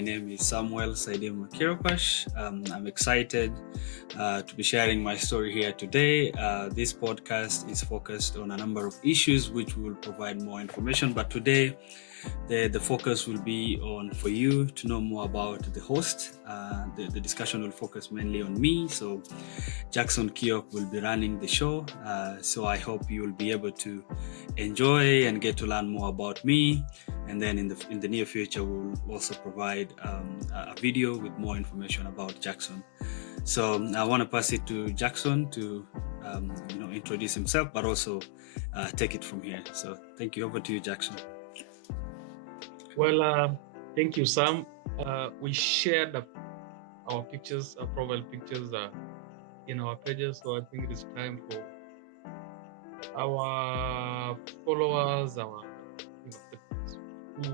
My name is Samuel Kirapash. I'm excited to be sharing my story here today. This podcast is focused on a number of issues which will provide more information, but today the focus will be on for you to know more about the host. The discussion will focus mainly on me. So Jackson Kiok will be running the show. So I hope you will be able to enjoy and get to learn more about me. And then in the near future, we'll also provide a video with more information about Jackson. So I want to pass it to Jackson to introduce himself, but also take it from here. So thank you. Over to you, Jackson. Well, thank you, Sam. We shared our pictures, our profile pictures in our pages, so I think it is time for our followers,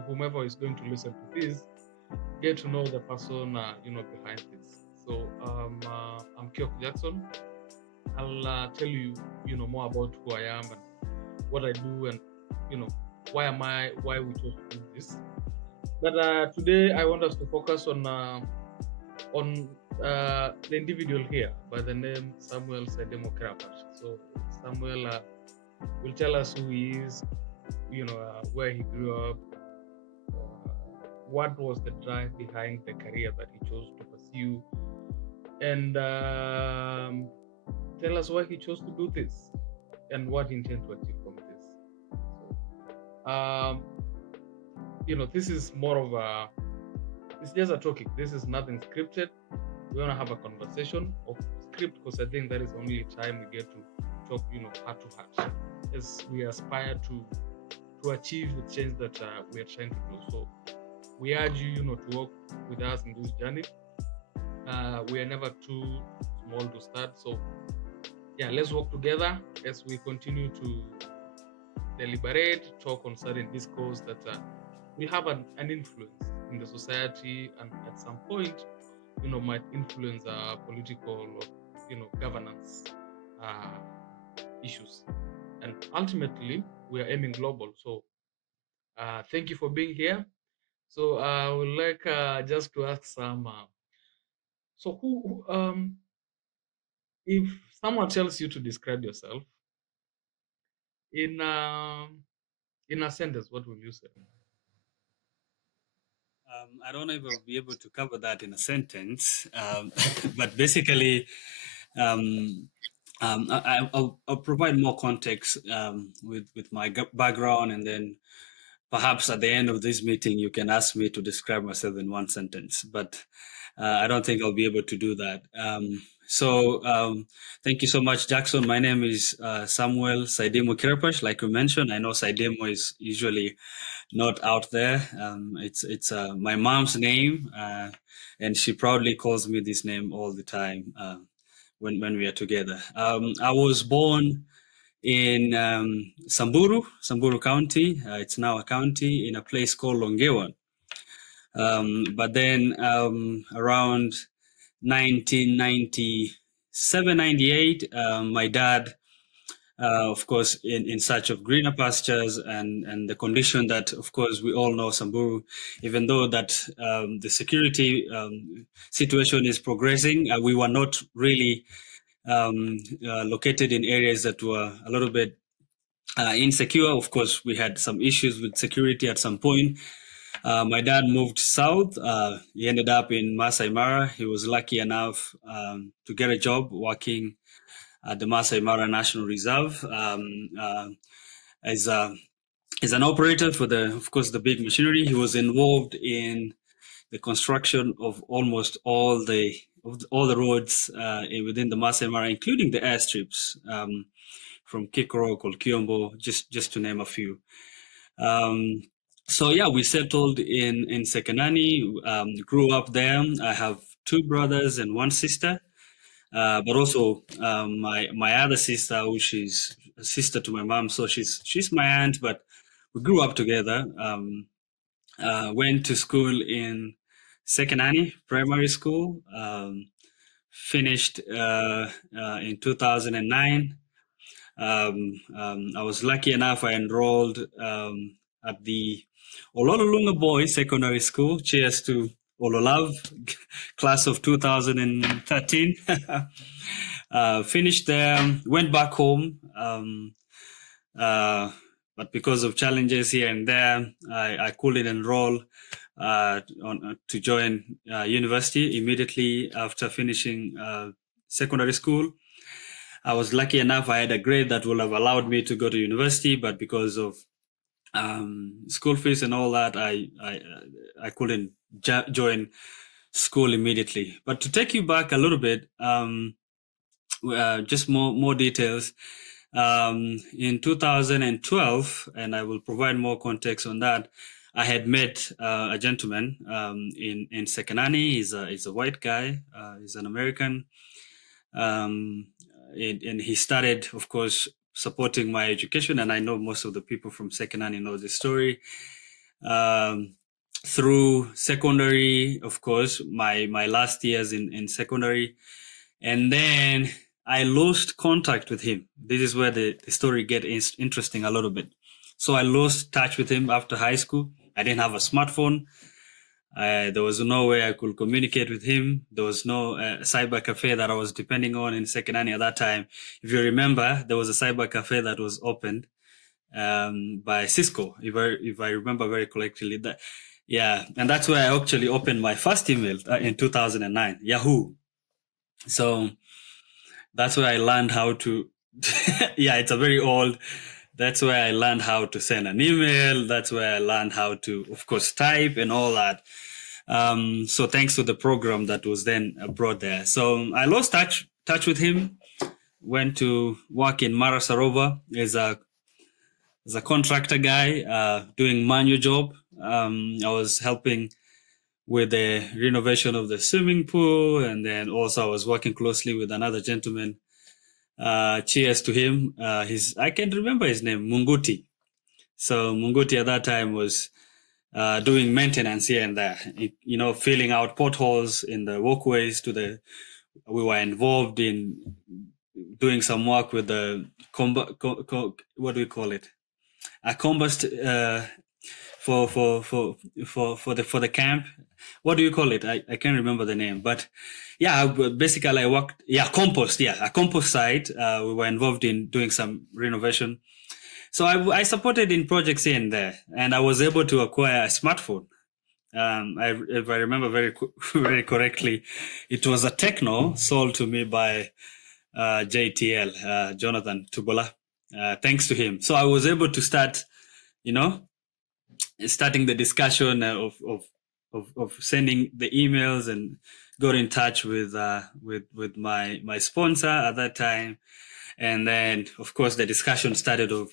whomever is going to listen to this, get to know the person behind this. So I'm Kiok Jackson. I'll tell you more about who I am and what I do, and why we chose to do this. But today I want us to focus on the individual here by the name Samuel Kirapash. So Samuel will tell us who he is, where he grew up, what was the drive behind the career that he chose to pursue, and tell us why he chose to do this and what he intends to achieve from this. So, this is more of it's just a talking. This is nothing scripted. We want to have a conversation of script, because I think that is the only time we get to talk, heart to heart, as we aspire to achieve the change that we are trying to do. So we urge you, to work with us in this journey. We are never too small to start. So yeah, let's work together as we continue to deliberate, talk on certain discourse that will have an influence in the society, and at some point, might influence political, governance issues. And ultimately, we are aiming global. So thank you for being here. So I would like just to ask some. So if someone tells you to describe yourself in a sentence, what will you say? I don't know if I'll be able to cover that in a sentence, but basically, I'll provide more context with my background, and then perhaps at the end of this meeting, you can ask me to describe myself in one sentence. But I don't think I'll be able to do that. So thank you so much, Jackson. My name is Samuel Kirapash. Like you mentioned, I know Saidemo is usually not out there. It's my mom's name, and she proudly calls me this name all the time when we are together. I was born in Samburu County. It's now a county in a place called Longewan. But then around 1997, 98, my dad, of course, in search of greener pastures and the condition that, of course, we all know Samburu, even though that the security situation is progressing, we were not really located in areas that were a little bit insecure. Of course, we had some issues with security at some point. My dad moved south. He ended up in Masai Mara. He was lucky enough to get a job working at the Masai Mara National Reserve as an operator for of course, the big machinery. He was involved in the construction of almost all the roads within the Masai Mara, including the airstrips from Kikoro, Kolkiombo, just to name a few. So yeah, we settled in Sekenani, grew up there. I have two brothers and one sister, but also my other sister, which is a sister to my mom, so she's my aunt, but we grew up together. Went to school in Sekenani Primary School, finished in 2009. I was lucky enough, I enrolled at the Ololulunga Boys Secondary School. Cheers to Ololav, class of 2013. Finished there, went back home. Uh, but because of challenges here and there, I couldn't enroll to join university immediately after finishing secondary school. I was lucky enough, I had a grade that would have allowed me to go to university, but because of school fees and all that, I couldn't join school immediately. But to take you back a little bit, just more details. In 2012, and I will provide more context on that. I had met a gentleman in Sekenani. He's a white guy. He's an American, and he started, of course, supporting my education. And I know most of the people from Sekenani know this story. Through secondary, of course, my last years in secondary, and then I lost contact with him. This is where the story gets interesting a little bit. So I lost touch with him after high school. I didn't have a smartphone. There was no way I could communicate with him. There was no cyber cafe that I was depending on in Sekenani at that time. If you remember, there was a cyber cafe that was opened by Cisco, if I remember very correctly. And that's where I actually opened my first email in 2009, Yahoo. So that's where I learned how to. It's a very old. That's where I learned how to send an email. That's where I learned how to, of course, type and all that. So thanks to the program that was then brought there. So I lost touch with him. Went to work in Mara Sarova as a contractor guy, doing manual job. I was helping with the renovation of the swimming pool, and then also I was working closely with another gentleman. Cheers to him. I can't remember his name, Munguti. So Munguti at that time was doing maintenance here and there, filling out potholes in the walkways we were involved in doing some work with the what do we call it? A combust for the camp. What do you call it? I can't remember the name, but basically I worked. Compost. A compost site. We were involved in doing some renovation. So I supported in projects here and there, and I was able to acquire a smartphone. If I remember very correctly, it was a Techno sold to me by JTL, Jonathan Tubola. Thanks to him, so I was able to start, starting the discussion of sending the emails, and got in touch with my sponsor at that time. And then, of course, the discussion started of,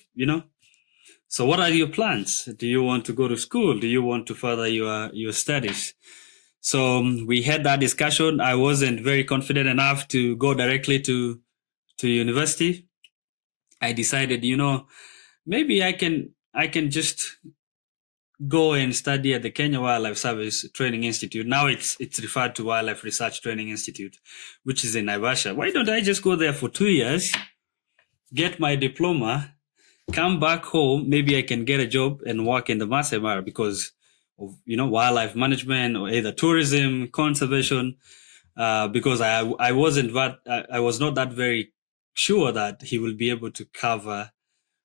so what are your plans? Do you want to go to school? Do you want to further your studies? So we had that discussion. I wasn't very confident enough to go directly to university. I decided, maybe I can just go and study at the Kenya Wildlife Service Training Institute. Now it's referred to Wildlife Research Training Institute, which is in Naivasha. Why don't I just go there for 2 years, get my diploma, come back home? Maybe I can get a job and work in the Masai Mara because of wildlife management or either tourism, conservation. Because I was not that very sure that he will be able to cover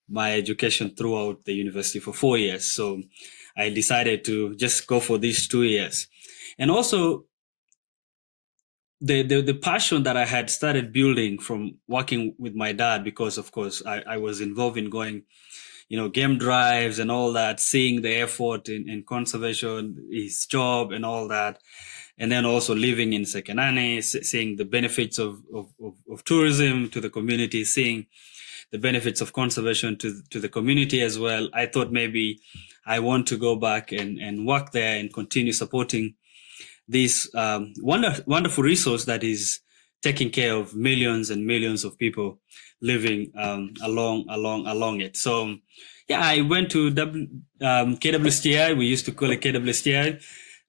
my education throughout the university for 4 years. So I decided to just go for these 2 years. And also the passion that I had started building from working with my dad, because of course I was involved in going, game drives and all that, seeing the effort in conservation, his job and all that. And then also living in Sekenani, seeing the benefits of tourism to the community, seeing the benefits of conservation to the community as well. I thought maybe I want to go back and work there and continue supporting this wonderful resource that is taking care of millions and millions of people living along it. So I went to KWSTI. We used to call it KWSTI.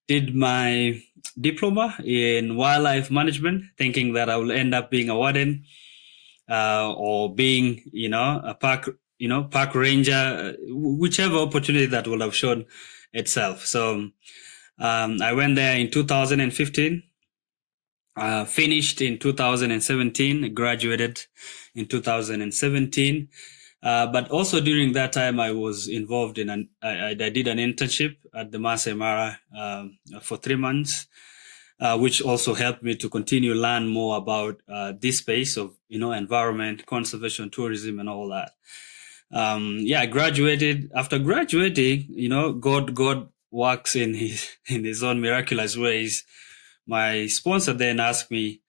Did my diploma in wildlife management, thinking that I will end up being a warden or being, a park ranger, whichever opportunity that will have shown itself. So I went there in 2015, finished in 2017, graduated in 2017. But also during that time, I was involved in I did an internship at the Masai Mara for 3 months, which also helped me to continue learn more about this space of environment, conservation, tourism, and all that. Yeah, I graduated. After graduating, God works in his in his own miraculous ways. My sponsor then asked me,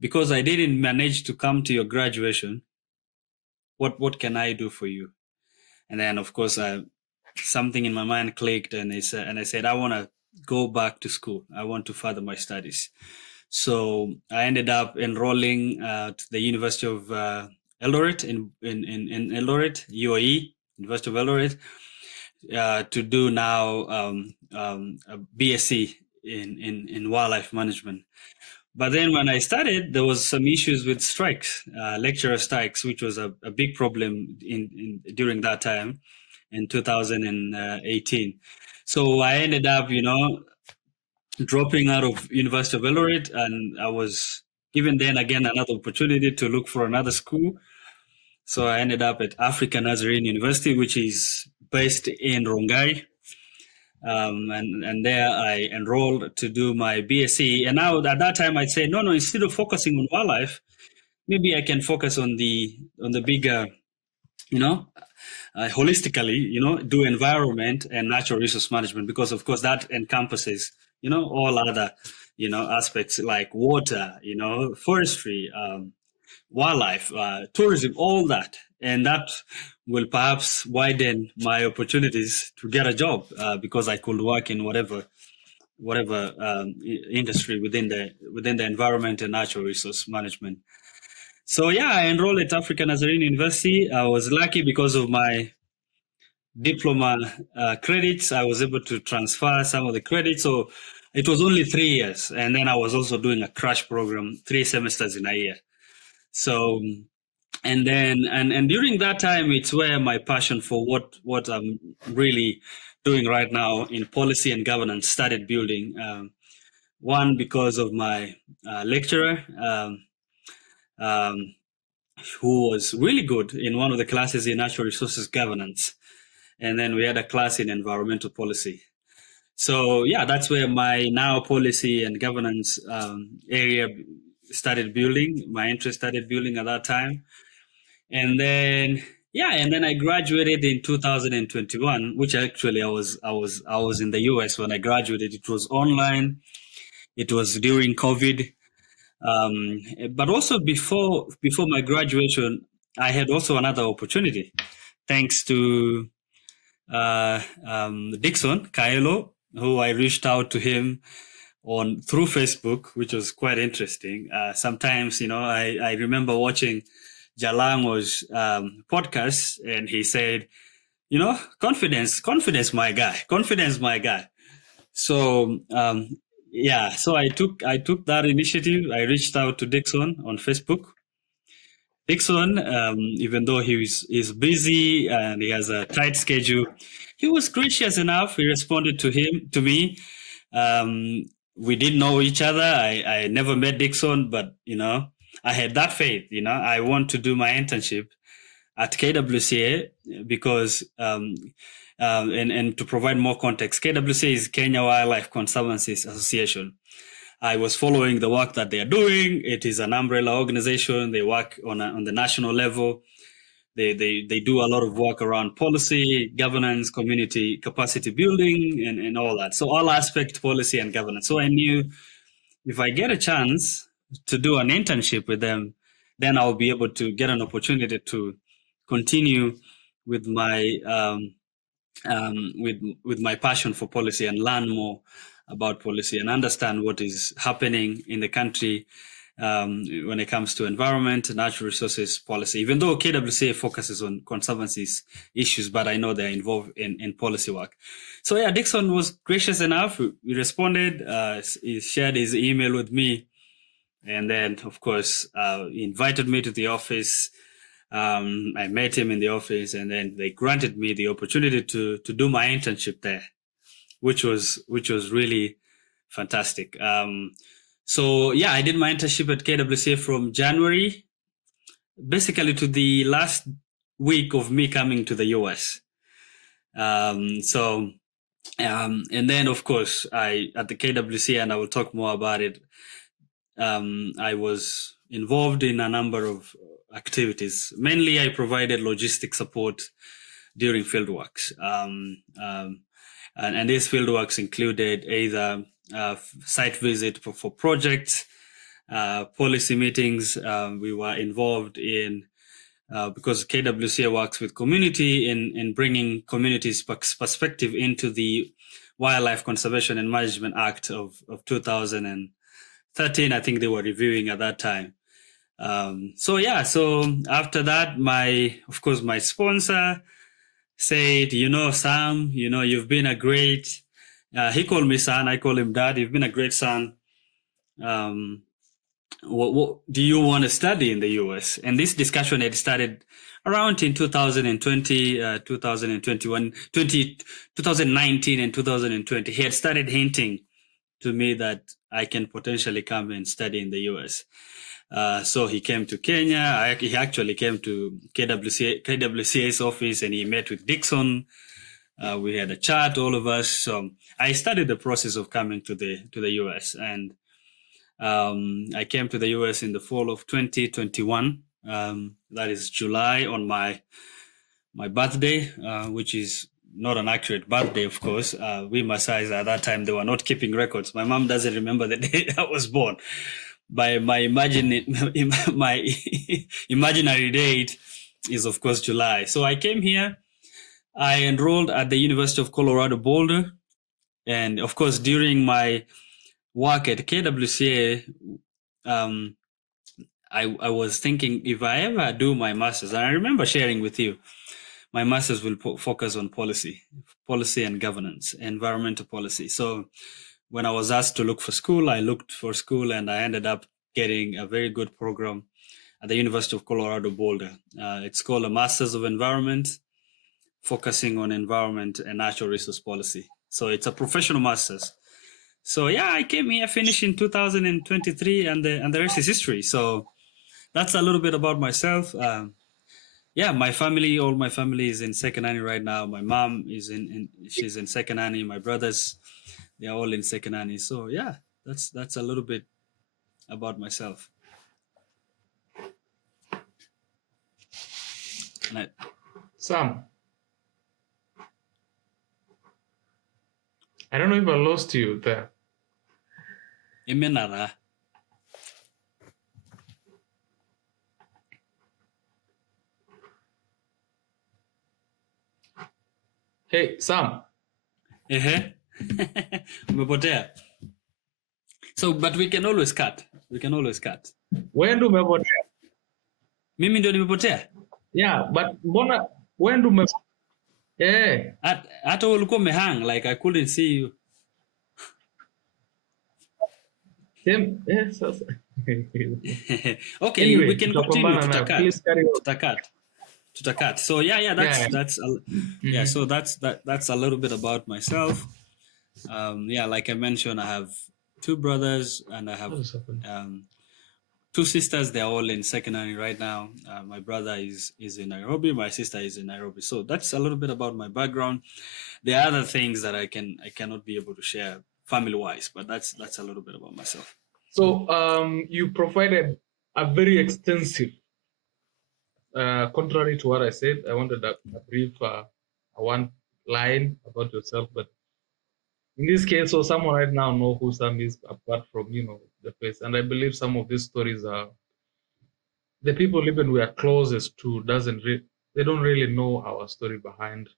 because I didn't manage to come to your graduation, what can I do for you? And then of course something in my mind clicked, and I said I want to go back to school. I want to further my studies. So I ended up enrolling to the University of Eldoret in Eldoret, UAE, University of Eldoret, to do now a BSc in wildlife management. But then when I started, there was some issues with strikes, lecturer strikes, which was a big problem during that time in 2018. So I ended up, dropping out of University of Eldoret, and I was given then again another opportunity to look for another school. So I ended up at African Nazarene University, which is based in Rongai. And there I enrolled to do my BSc. And now at that time I'd say, no, instead of focusing on wildlife, maybe I can focus on the bigger, you know, holistically, do environment and natural resource management, because of course that encompasses, all other, aspects like water, forestry, wildlife, tourism, all that. And that will perhaps widen my opportunities to get a job, because I could work in whatever industry within the environment and natural resource management. So yeah, I enrolled at African Nazarene University. I was lucky because of my diploma credits. I was able to transfer some of the credits. So it was only 3 years. And then I was also doing a crash program, 3 semesters in a year. So, and then, and during that time, it's where my passion for what I'm really doing right now in policy and governance started building. One, because of my lecturer, um, who was really good in one of the classes in natural resources governance. And then we had a class in environmental policy. So yeah, that's where my now policy and governance area started building. My interest started building at that time. And then I graduated in 2021, which actually I was in the US when I graduated. It was online. It was during COVID. But also before my graduation, I had also another opportunity, thanks to Dixon Kaelo, who I reached out to him on through Facebook, which was quite interesting. Sometimes, I remember watching Jalango's podcast, and he said, confidence, my guy. So yeah, so I took that initiative. I reached out to Dixon on Facebook. Dixon, even though he's busy and he has a tight schedule, he was gracious enough. He responded to me. We didn't know each other. I never met Dixon, but I had that faith. I want to do my internship at KWCA because, and to provide more context, KWCA is Kenya Wildlife Conservancy Association. I was following the work that they are doing. It is an umbrella organization. They work on the national level. They do a lot of work around policy, governance, community capacity building, and all that. So all aspect policy and governance. So I knew if I get a chance to do an internship with them, then I'll be able to get an opportunity to continue with my with my passion for policy and learn more about policy and understand what is happening in the country when it comes to environment, natural resources policy. Even though KWCA focuses on conservancy issues, but I know they're involved in policy work. So yeah, Dixon was gracious enough. We responded. He shared his email with me, and then of course he invited me to the office. I met him in the office, and then they granted me the opportunity to do my internship there. which was really fantastic. So yeah, I did my internship at KWCA from January, basically to the last week of me coming to the US. And then of course I at the KWCA, and I will talk more about it. I was involved in a number of activities. Mainly, I provided logistic support during fieldworks. And these fieldworks included either site visit for projects, policy meetings. We were involved in, because KWCA works with community in bringing communities' perspective into the Wildlife Conservation and Management Act of 2013. I think they were reviewing at that time. So after that, my sponsor said, Sam, you've been a great, he called me son, I call him dad, you've been a great son. What do you want to study in the US? And this discussion had started around in 2020, 2021, 2019 and 2020. He had started hinting to me that I can potentially come and study in the US. So he came to Kenya. He actually came to KWCA's office, and he met with Dixon. We had a chat, all of us. So I started the process of coming to the US, and I came to the US in the fall of 2021. That is July, on my birthday, which is not an accurate birthday, of course. We Maasais at that time, they were not keeping records. My mom doesn't remember the day I was born. My imaginary date is, of course, July. So I came here. I enrolled at the University of Colorado Boulder, and of course, during my work at KWCA, I was thinking, if I ever do my master's, and I remember sharing with you, my master's will focus on policy and governance, environmental policy. So when I was asked to look for school, I looked for school, and I ended up getting a very good program at the University of Colorado Boulder. It's called a Masters of Environment, focusing on environment and natural resource policy. So it's a professional master's. So yeah, I came here, finished in 2023, and the rest is history. So that's a little bit about myself. My family, all my family is in second annie right now. My mom is she's in second annie. My brothers, they're all in second annie. So yeah, that's a little bit about myself. Sam, I don't know if I lost you there. Imenara. Hey, Sam. Umepotea. So, but we can always cut. When do umepotea? Mimi ndio nimepotea? Yeah, but mbona when do umepotea? Yeah. Hata ulikuwa umehang, like I couldn't see you. Yes. Okay, Anyway, we can continue. Please carry on. Tutakat. So so that's a little bit about myself. Like I mentioned, I have two brothers and I have two sisters. They're all in second annie right now. My brother is in Nairobi. My sister is in Nairobi. So that's a little bit about my background. There are other things that I cannot be able to share family wise, but that's a little bit about myself. So you provided a very extensive, contrary to what I said, I wanted a brief one line about yourself, but in this case, so someone right now know who Sam is apart from the face, and I believe some of these stories are the people even we are closest to they don't really know our story behind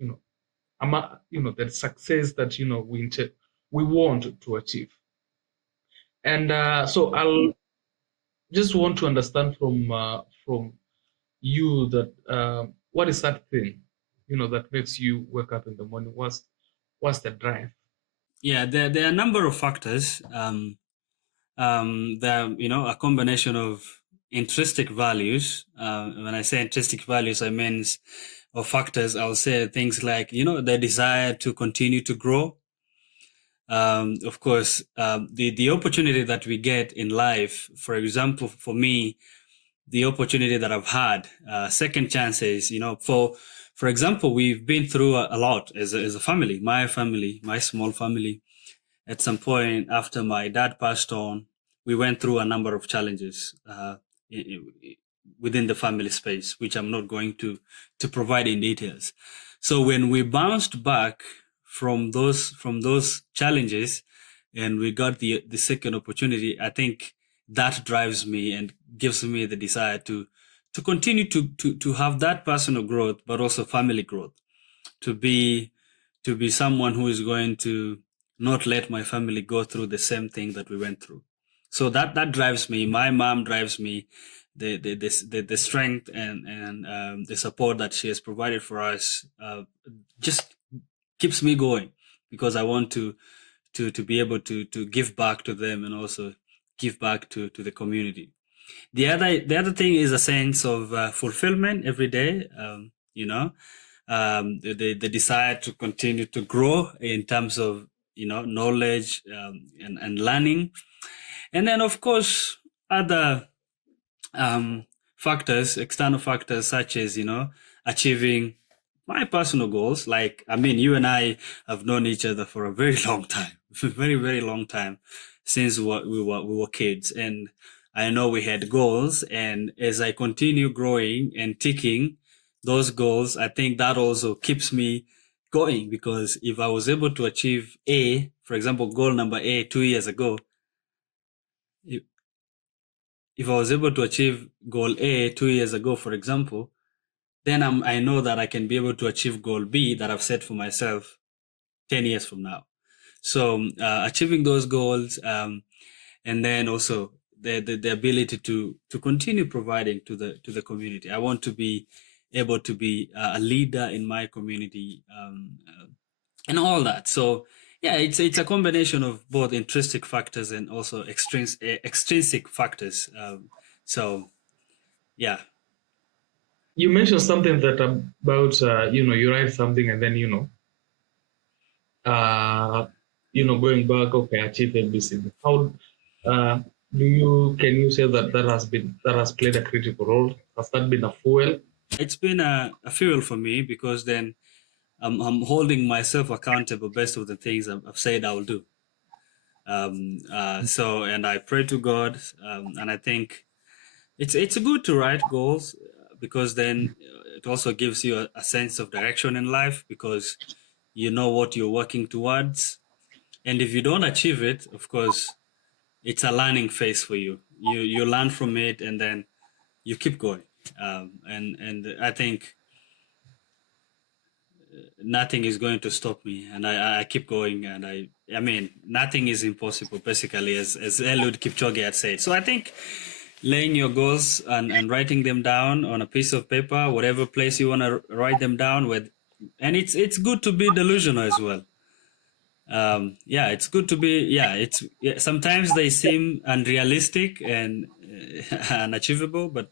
the success that we want to achieve. And so I'll just want to understand from you that what is that thing that makes you wake up in the morning? What's the drive? Yeah, there are a number of factors. There a combination of intrinsic values. When I say intrinsic values, I mean, or factors, I'll say things like the desire to continue to grow, Of course, the opportunity that we get in life, for example, for me, the opportunity that I've had, second chances, for example, we've been through a lot as a family, my small family. At some point after my dad passed on, we went through a number of challenges i- i- within the family space, which I'm not going to provide in details. So when we bounced back from those challenges, and we got the second opportunity, I think that drives me and gives me the desire to continue to have that personal growth, but also family growth, to be to be someone who is going to not let my family go through the same thing that we went through. So that drives me. My mom drives me. The strength and the support that she has provided for us just keeps me going, because I want to be able to give back to them, and also give back to the community. The other thing is a sense of fulfillment every day. The desire to continue to grow in terms of knowledge, and learning, and then of course other um, factors, external factors, such as achieving my personal goals. Like, I mean, you and I have known each other for a very long time, very very long time, since we were kids, and I know we had goals. And as I continue growing and ticking those goals, I think that also keeps me going, because if I was able to achieve A, for example, goal number A 2 years ago, if, if I was able to achieve goal A 2 years ago, for example, then I know that I can be able to achieve goal B that I've set for myself 10 years from now. So achieving those goals, and then also the ability to continue providing to the community. I want to be able to be a leader in my community, and all that. So yeah, it's a combination of both intrinsic factors and also extrinsic factors. So yeah. You mentioned something that about you write something and then uh, going back, okay, achieve ABC. How uh, can you say that that has played a critical role? Has that been a fuel? It's been a fuel for me, because then I'm holding myself accountable based on the things I've said I will do. And I pray to God, and I think it's good to write goals, because then it also gives you a sense of direction in life, because you know what you're working towards. And if you don't achieve it, of course, it's a learning phase for you. You learn from it, and then you keep going. And I think nothing is going to stop me, and I keep going. And I mean, nothing is impossible, basically, as Eliud Kipchoge had said. So I think laying your goals and writing them down on a piece of paper, whatever place you want to write them down with. And it's good to be delusional as well. Yeah, it's good to be. Yeah, sometimes they seem unrealistic and unachievable, but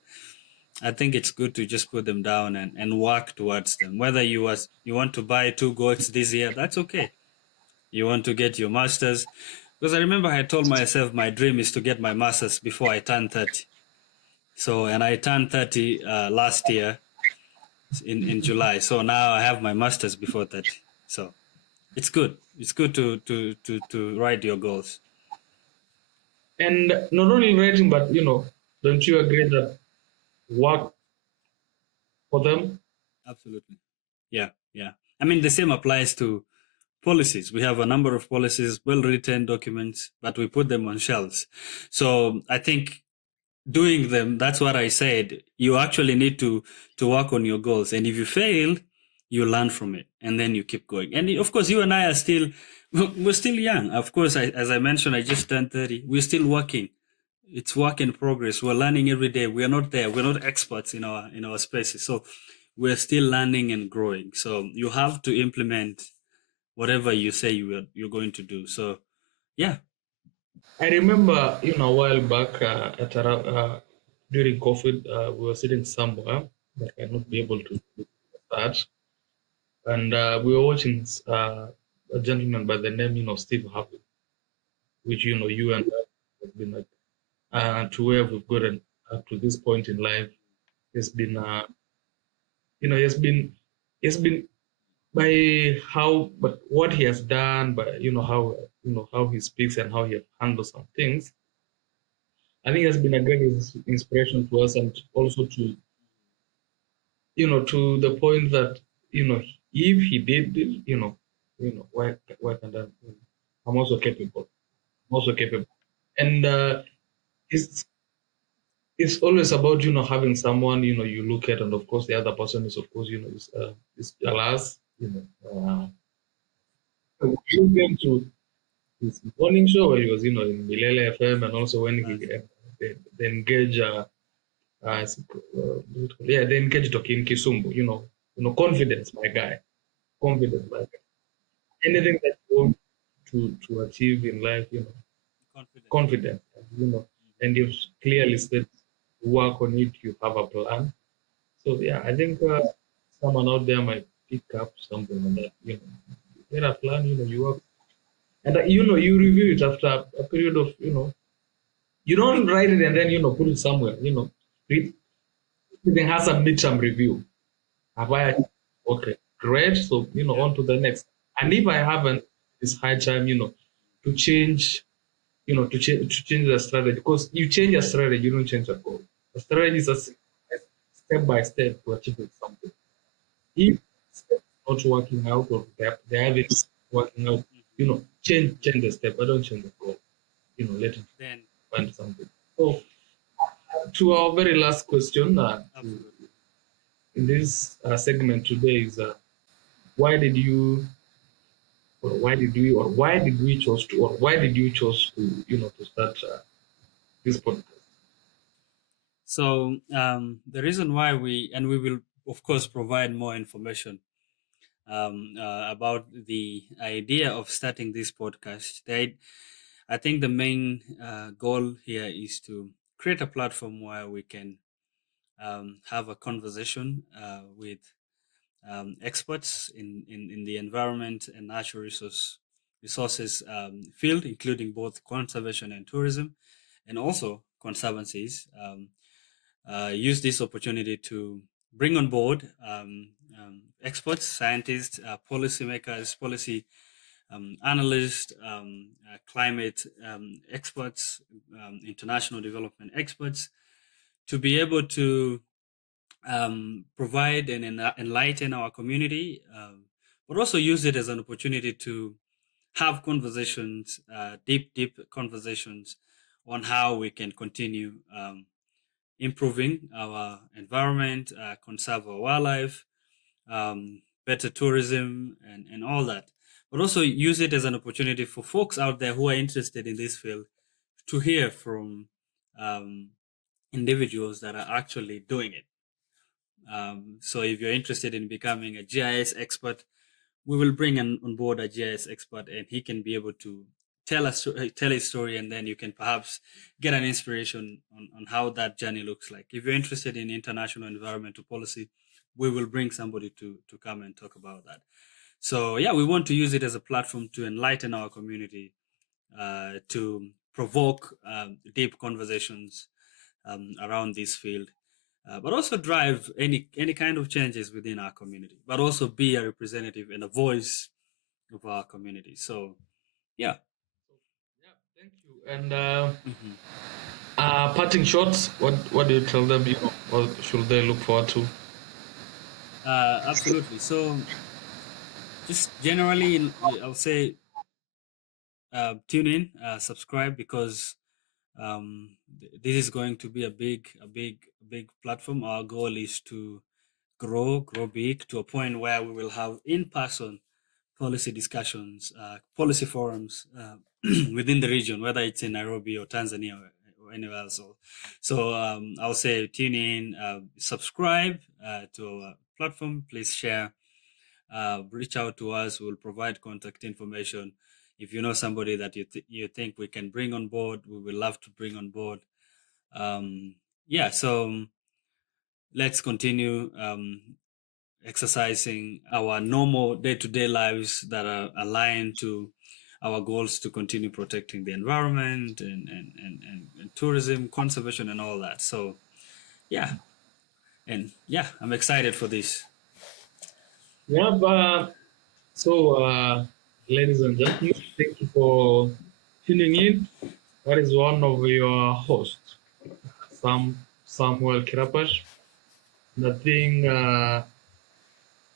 I think it's good to just put them down and work towards them. Whether you want to buy two goats this year, that's okay. You want to get your masters, because I remember I told myself my dream is to get my masters before I turn 30. So, and I turned 30 last year in July. So now I have my masters before 30. So it's good. It's good to write your goals. And not only writing, but don't you agree that work for them? Absolutely. Yeah, yeah. I mean, the same applies to policies. We have a number of policies, well written documents, but we put them on shelves. So I think doing them, that's what I said. You actually need to work on your goals. And if you fail, you learn from it, and then you keep going. And of course, you and I are still we're still young. Of course, as I mentioned, I just turned 30. We're still working. It's work in progress. We're learning every day. We're not there. We're not experts in our spaces. So we're still learning and growing. So you have to implement whatever you say you're going to do. So yeah. I remember, a while back during COVID, we were sitting somewhere that I cannot be able to start, and we were watching. a gentleman by the name, Steve Harvey, which you and I have been like, to where we've gotten up to this point in life. Has been, he has been by how, but what he has done, but how he speaks and how he handles some things. I think has been a great inspiration to us, and also to the point that if he did it, why can't I? I'm also capable. I'm also capable, and it's it's always about having someone you look at, and of course the other person is of course is Alas. We went to his morning show where he was in Milele FM, and also when they engage they engage Tokin Kisumbu. Confidence, my guy, confidence, my guy. Anything that you want to achieve in life, Confident. confidence, and you've clearly said work on it. You have a plan. So yeah, I think someone out there might pick up something on that. Get a plan. You work, and you review it after a period of you don't write it and then put it somewhere. It even has a midterm review. Have I? Okay, great. So Yeah. on to the next. And if I haven't, it's high time to change. To change the strategy, because you change a strategy, you don't change a goal. The strategy is a step by step to achieve something. If it's not working out, or the habits working out, change the step. I don't change the goal. Let it Then find something. So to our very last question, absolutely. in this segment today is why did you, or why did we chose to, or why did you chose to, to start this podcast? So the reason why we will of course provide more information about the idea of starting this podcast. I think the main goal here is to create a platform where we can have a conversation with experts in the environment and natural resources field, including both conservation and tourism, and also conservancies. Use this opportunity to bring on board experts, scientists, policymakers, policy analysts, climate experts, international development experts, to be able to provide and enlighten our community, but also use it as an opportunity to have conversations, deep conversations on how we can continue improving our environment, conserve our wildlife, better tourism, and all that. But also use it as an opportunity for folks out there who are interested in this field to hear from um, individuals that are actually doing it. So if you're interested in becoming a GIS expert, we will bring on board a GIS expert, and he can be able to tell his story, and then you can perhaps get an inspiration on how that journey looks like. If you're interested in international environmental policy, we will bring somebody to come and talk about that. So yeah, we want to use it as a platform to enlighten our community, to provoke deep conversations around this field, but also drive any kind of changes within our community, but also be a representative and a voice of our community. So yeah. Yeah, thank you. And Mhm. parting shots, what do you tell them? What should they look forward to? Absolutely. So just generally, I'll say tune in, subscribe, because this is going to be a big platform. Our goal is to grow big to a point where we will have in-person policy discussions, policy forums within the region, whether it's in Nairobi or Tanzania or anywhere else. So I'll say tune in, subscribe to our platform. Please share, reach out to us. We'll provide contact information. If you know somebody that you think we can bring on board, we will love to bring on board. Yeah, so let's continue exercising our normal day-to-day lives that are aligned to our goals to continue protecting the environment and tourism, conservation, and all that. So, yeah. And yeah, I'm excited for this. Yeah, ladies and gentlemen, thank you for tuning in. That is one of your hosts, Samuel Kirapash. The thing,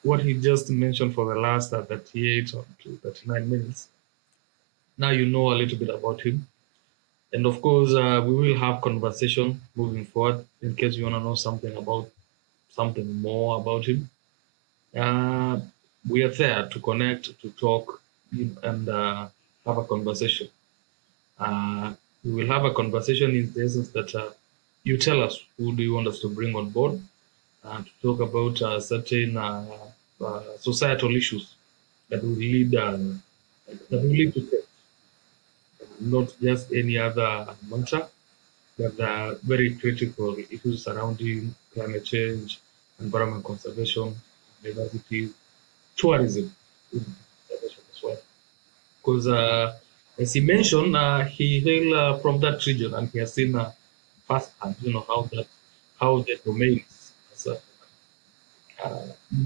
what he just mentioned for the last 38 or 39 minutes, now you know a little bit about him. And of course, we will have conversation moving forward in case you want to know something more about him. We are there to connect, to talk, and have a conversation. We will have a conversation in the essence that you tell us who do you want us to bring on board to talk about certain societal issues that will lead to change, not just any other matter, but very critical issues surrounding climate change, environment conservation, diversity, tourism as well. Because as he mentioned, he hail from that region and he has seen firsthand, how the domains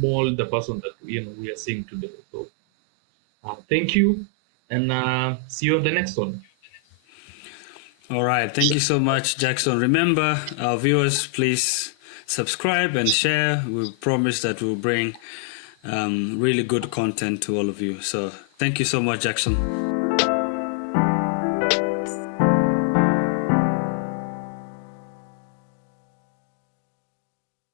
mold the person that we are seeing today. So thank you, and see you on the next one. All right. Thank you so much, Jackson. Remember, our viewers, please subscribe and share. We promise that we'll bring really good content to all of you. So thank you so much, Jackson.